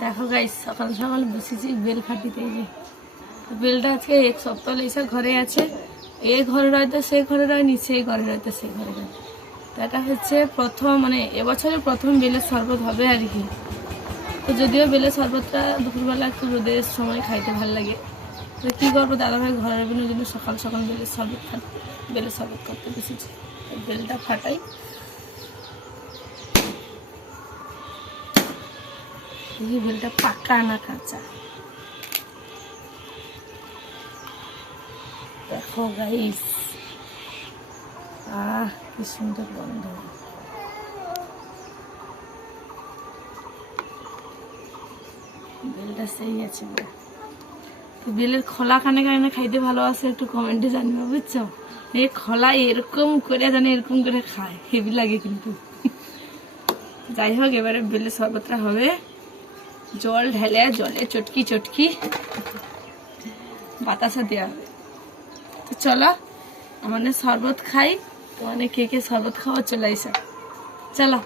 দেখো গাইস, সকাল সকাল বসেছি বেল ফাটিতে। এই যে বেলটা আজকে এক সপ্তাহ এসে ঘরে আছে, এই ঘরে রয়তো সেই ঘরে রয়নি, সেই ঘরে রয়তো সেই ঘরে রয়। তো এটা হচ্ছে প্রথম, মানে এবছরের প্রথম বেলের শরবত হবে আর কি। তো যদিও বেলের শরবতটা দুপুরবেলা একটু রোদের সময় খাইতে ভালো লাগে, তো কী করবো, দাদাভাই ঘরের জন্য সকাল সকাল বেলের শরবত করতে বসেছি। বেলটা ফাটাই। এই বেলটা পাকা না কাঁচা দেখো গাইস, কি সুন্দর গন্ধ। বেলটা সেই আছে। তো বেলের খোলা কানে কানে খাইতে ভালোবাসে, একটু কমেন্টে জানবে, বুঝছো? এই খোলা এরকম করে জানে, এরকম করে খায়, হেভি লাগে কিন্তু। যাই হোক, এবারে বেলের শরবতটা হবে। জল ঢেলে জলে চটকি চটকি বাতাসা দেওয়া হবে। তো চলো আমাদের শরবত খাই। তো কে কে শরবত খাওয়া চলে আসা, চলো।